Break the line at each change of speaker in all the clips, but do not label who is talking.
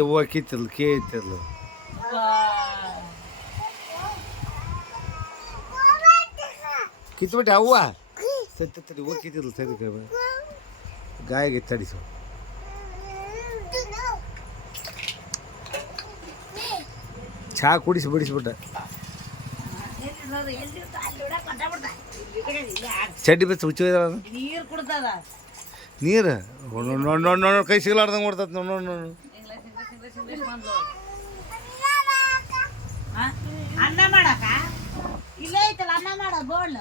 ಅವ್ವ ಕಿತ್ತಲ್ಲ ಕೇ ಐತಲ್ಲ ಕಿತ್ಬಿಟ್ಟೆ ಅವ್ವ ಸರಿ ತಡಿ ಹೋಗಿ ಕಿತ್ತಿದ್ಲು ಸರಿ ಗಾಯಗೆ ತಡಿಸು ಚಹಾ ಕುಡಿಸಿ ಬಡಿಸ್ಬಿಟ್ಟ ಚಡ್ಡಿ ಬೆಚ್ಚ ಹುಚ್ಚು
ನೀರು
ನೀರು? ಕೈ ಸಿಗ್ಲಾರ್ದಂಗೆ ನೋಡ್ತದ ನೋಡು ನೋಡು.
ಅನ್ನ ಮಾಡಕ ಇಲ್ಲೇ ಐತಲ್ಲ ಅನ್ನ ಮಾಡ ಬೋಳ್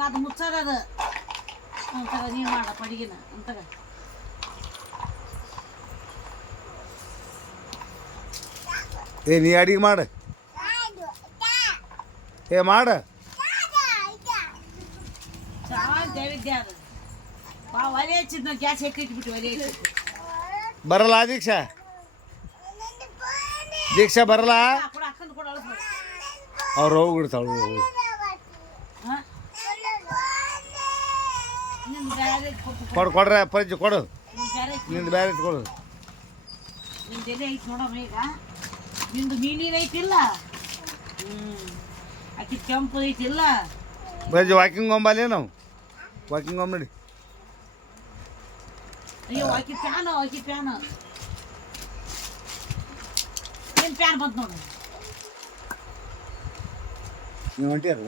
ಅದು ಮುಚ್ಚೋದದ ಅಂತಗ ನೀವ್ ಮಾಡ ಪಡಿಗಿನ ಅಂತಗ
ಏ ನೀ ಅಡಿಗೆ ಮಾಡ ಏ ಮಾಡ
ಚೆನ್ನಾಗಿ ದೇವಿದ್ದೆ ಅದು ಬಾ ಒಲೆ ಹಚ್ಚಿದ್ನ ಗ್ಯಾಸ್ ಎತ್ತಿಟ್ಬಿಟ್ಟು ಒಲೆ ಹಚ್ಚಿದ್ದು
ಬರಲ್ಲ ದೀಕ್ಷಾ? ದೀಕ್ಷಾ ಬರಲ್ಲ? ಅವ್ರು ಹೋಗ್ಬಿಡ್ತಾಳು ಕೊಡು ಕೊಡ್ರ ಪಜ್ಜಿ ಕೊಡು.
ನಿಂದು ಬ್ಯಾರ
ಕೊಡು.
ಕೆಂಪು ಐತಿಲ್ಲ.
ವಾಕಿಂಗ್ ಹೋಗಂಬಲ್ಲೇ ನಾವು ವಾಕಿಂಗ್ ಹೋಗ್ಬಿಡಿ
ಅಯ್ಯೋ ಆಕಿ ಫ್ಯಾನ್ ಆಕಿ ಫ್ಯಾನ್. ಏನ್ ಫ್ಯಾನ್ ಬಂತು ನೋಡು.
ನೀವು ಹೊಂಟಿಯರು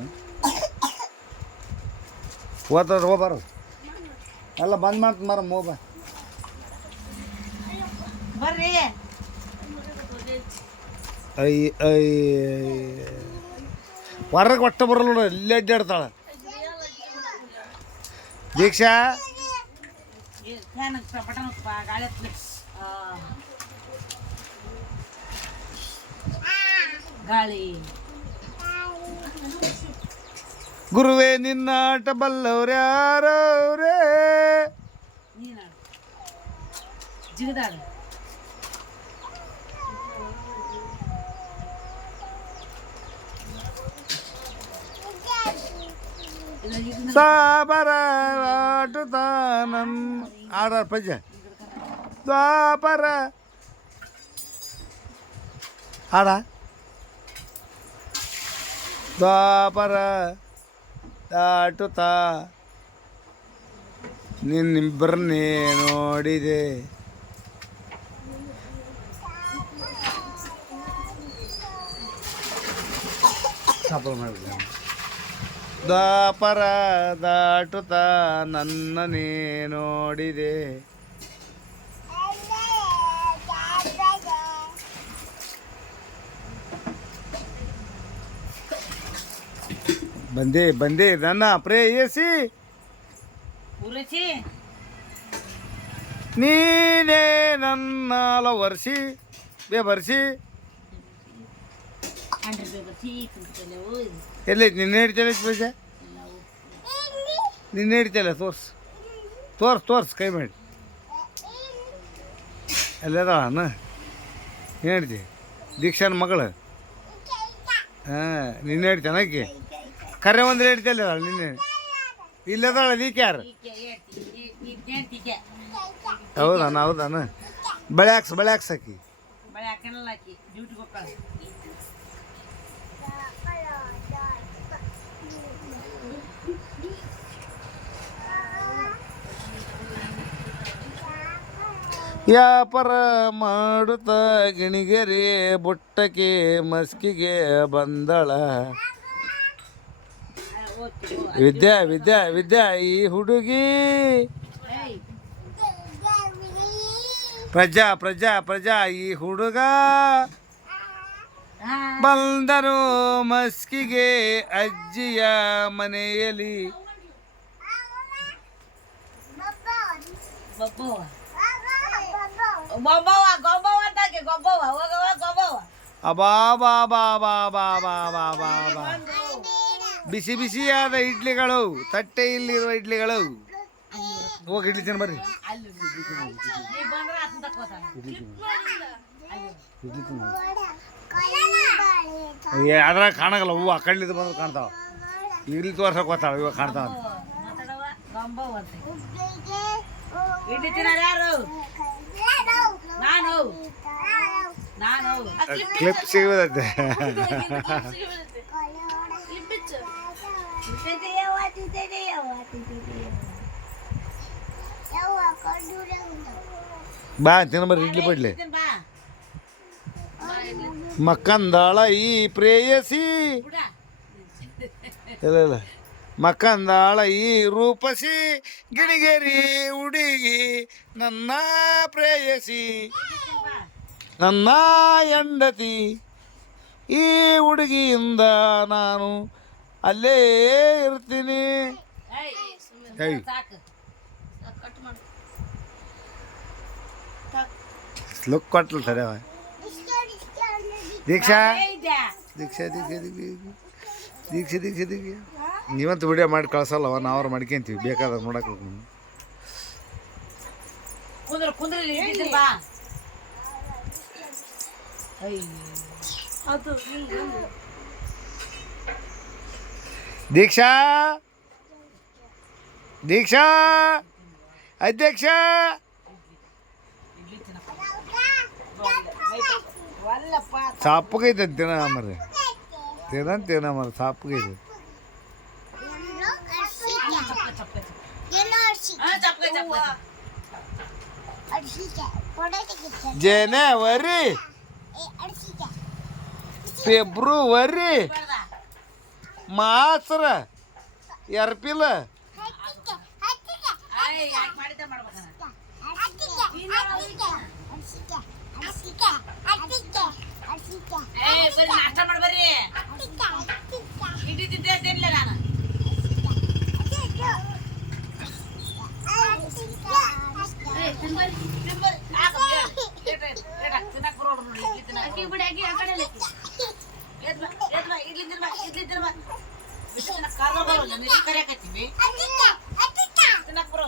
ಓದ್ತಾರೆ ಹೋಗ್ಬಾರ ಎಲ್ಲ ಬಂದ್ ಮಾಡ್ತ ಮರ ಮೋಬ
ಬರ್ರಿ.
ಐ ಐ ಹೊರಗೆ ಒಟ್ಟ ಬರಲ್ಲ ನೋಡು ಇಲ್ಲೇ ಅಡ್ಡಾಡ್ತಾಳ. ದೀಕ್ಷಾ.
फॅन बटन गाड्यात ಗಾಳಿ
ಗುರುವೇ ನಿನ್ನಾಟ ಬಲ್ಲವ್ರ್ಯಾರವ್ರೇ
ಜಿಗದಾಡು
ಸಾಬರ ಆಟುತ್ತಾನಮ್ಮ ಆಡಾರ ಪಜ್ಜ ದ್ವಾಪರ ಆಡ ದ್ವಾಪರ ದಾಟುತ್ತ. ನಿನ್ನಿಬ್ಬರನ್ನೇ ನೋಡಿದೆ. ಸಫಲ ಮಾಡಿದೆ ದ್ವಾಪರ ನನ್ನ ನೀ ನೋಡಿದೆ. ಬಂದೆ ಬಂದೆ ನನ್ನ ಪ್ರೇಯಸಿ.
ಎಸಿ
ನೀನೇ ನನ್ನ ವರ್ಷಿ ಬೇಬರ್ಸಿ
ಹಂಡ್ರೆಡ್ ರೂಪಾಯಿ
ಎಲ್ಲಿ, ನಿನ್ನೆ ಹಿಡಿತಲ್ಲ ಪೂಜ? ನಿನ್ನೆ ಹಿಡಿತಲ್ಲ ತೋರ್ಸ್. ತೋರ್ಸ್ ತೋರ್ಸ್, ಕೈ ಮಾಡಿ. ಎಲ್ಲದ ಏನು ಹೇಳ್ತಿ ದೀಕ್ಷಾನ ಮಗಳು? ಹಾಂ, ನಿನ್ನೆ ಹಿಡ್ತಾನ, ಆಕಿ? ಕರೆ ಒಂದು ಹಿಡ್ತಲ್ಲ ನಿನ್ನೆ? ಇಲ್ಲದಾಳ ನೀಕ್ ಯಾರು?
ಹೌದಣ್ಣ
ಹೌದಾನ ಬಳೆ ಹಾಕ್ಸ್, ಬೆಳೆ ಹಾಕ್ಸ್ ಆಕಿ
ಬಳೆ ಹಾಕನಲ್ಲ ಆಕಿ ಡ್ಯೂಟಿಗೆ ಹೋಗ್ತಾಳ
ವ್ಯಾಪಾರ ಮಾಡುತ್ತ ಗಿಣಿಗೆರಿ ಬುಟ್ಟಕ್ಕೆ ಮಸ್ಕಿಗೆ ಬಂದಳ. ವಿದ್ಯಾ ವಿದ್ಯಾ ವಿದ್ಯಾ, ಈ ಹುಡುಗಿ. ಪ್ರಜಾ ಪ್ರಜಾ ಪ್ರಜಾ, ಈ ಹುಡುಗ. ಬಂದರು ಮಸ್ಕಿಗೆ ಅಜ್ಜಿಯ ಮನೆಯಲ್ಲಿ. ಬಿಸಿ ಬಿಸಿಯಾದ ಇಡ್ಲಿಗಳು ತಟ್ಟೆ ಇಲ್ಲಿರುವ ಇಡ್ಲಿಗಳು. ಹೋಗಿ ಇಡ್ಲಿ ತಿನ್ನ ಬರ್ರಿ. ಅದ್ರಾಗ ಕಾಣಗಲ್ಲ ಹೂವು ಆ ಕಡ್ಲಿದ್ದು ಬಂದ್ರೆ ಕಾಣ್ತಾವ. ಇಲ್ಲಿ ತೋರ್ಸಕ್ ಹೋಗ್ತಾವ ಇವಾಗ ಕಾಣ್ತಾವ
ಇಡ್ಲಿ ತಿನ್ನ ಯಾರು?
క్లిప్ సిగుదది బా
తినబడి ఇడ్లీ
పడలే మక్కందాళ ఈ
ప్రేయసి
ಇಲ್ಲ ಮಕಂದಾಳ ಈ ರೂಪಸಿ ಗಿಣಿಗೇರಿ ಹುಡುಗಿ ನನ್ನ ಪ್ರೇಯಸಿ ನನ್ನ ಹೆಂಡತಿ ಈ ಹುಡುಗಿಯಿಂದ ನಾನು ಅಲ್ಲೇ ಇರ್ತೀನಿ. ಲುಕ್ ಕೊಟ್ಲ ಸರಿ ಅವ. ದೀಕ್ಷಾ. ದೀಕ್ಷಾ ದೀಕ್ಷಾ ದೀಕ್ಷಾ ದೀಕ್ಷೆ ದೀಕ್ಷೆ ನೀವಂತ ವಿಡಿಯೋ ಮಾಡಿ ಕಳ್ಸಲ್ಲವ ನಾವ್ರು ಮಾಡ್ಕೊಂತೀವಿ ಬೇಕಾದ್ರೆ ನೋಡಕ್ಕೆ
दीक्षा।
दीक्षा। अध्यक्ष साप कहते तेना हमारे तेना
तेना हमारे साप गई जेने
वरी। ಫೆಬ್ರುವರಿ
ಮಾಸ್ರ ಎರ್ಪಿಲ ಏ ಬರ್ರಿ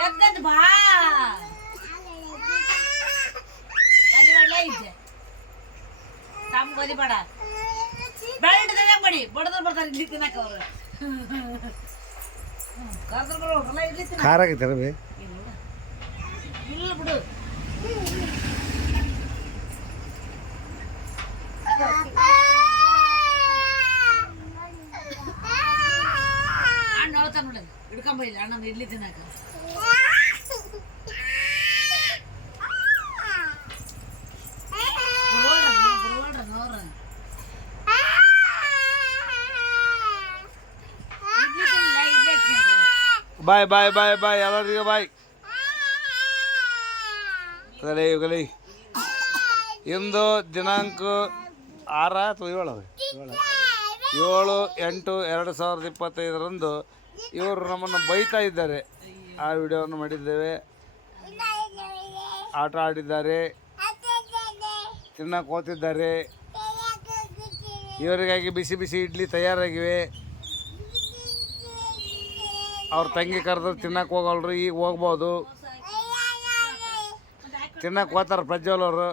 ఎద్దదు బా ಇದ್ದೆ ತಮ್ಗೆ ಗೋಧಿ ಬೇಡ ಬೆಳ್ಳಿಡ್ದೆ ಬಡಿ ಬಡದ್ರು ಬರ್ತಾರೆ ಇಲ್ಲಿ ತಿನ್ನಕ್ಕೆ ಅವರು ಕರ್ದ್ರು ಹೊರಲ್ಲ ಇಲ್ಲಿ ತಿನ್ನ
ಖಾರ ಆಗೈತೆ ಬೇ
ಇಲ್ಲ ಬಿಡು Thank you. ಹೇಳ್ತಾನ ನೋಡಿ ಹಿಡ್ಕೊಂಬೈಲಿ ಅಣ್ಣ ಇಡ್ಲಿ ತಿನ್ನಕ
ಬಾಯ್ ಬಾಯ್ ಬಾಯ್ ಬಾಯ್ ಎಲ್ಲರಿಗೂ ಬಾಯ್ ಕಲಿ ಕಲಿ ಇಂದು ದಿನಾಂಕ ಆರ ಅಥವಾ ಏಳು ಏಳು ಏಳು ಎಂಟು ಎರಡು ಸಾವಿರದ ಇಪ್ಪತ್ತೈದರಂದು ಇವರು ನಮ್ಮನ್ನು ಬೈತಾ ಇದ್ದಾರೆ. ಆ ವಿಡಿಯೋವನ್ನು ಮಾಡಿದ್ದೇವೆ. ಆಟ ಆಡಿದ್ದಾರೆ. ತಿನ್ನಕ್ಕೆ ಓತಿದ್ದಾರೆ ಇವರಿಗಾಗಿ ಬಿಸಿ ಬಿಸಿ ಇಡ್ಲಿ ತಯಾರಾಗಿವೆ. ಅವ್ರ ತಂಗಿ ಕರೆದ್ರೆ ತಿನ್ನಕ್ಕೆ ಹೋಗಲ್ರು, ಈಗ ಹೋಗ್ಬೋದು. ತಿನ್ನಕ್ಕೆ ಹೋಗ್ತಾರೆ ಪ್ರಜ್ವಲ್ ಅವರು.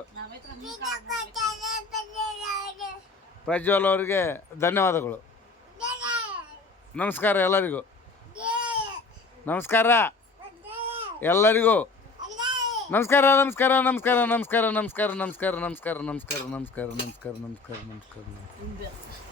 ಪ್ರಜ್ವಲ್ ಅವರಿಗೆ ಧನ್ಯವಾದಗಳು. ನಮಸ್ಕಾರ ಎಲ್ಲರಿಗೂ ನಮಸ್ಕಾರ ಎಲ್ಲರಿಗೂ ನಮಸ್ಕಾರ ನಮಸ್ಕಾರ ನಮಸ್ಕಾರ ನಮಸ್ಕಾರ ನಮಸ್ಕಾರ ನಮಸ್ಕಾರ ನಮಸ್ಕಾರ ನಮಸ್ಕಾರ ನಮಸ್ಕಾರ ನಮಸ್ಕಾರ ನಮಸ್ಕಾರ ನಮಸ್ಕಾರ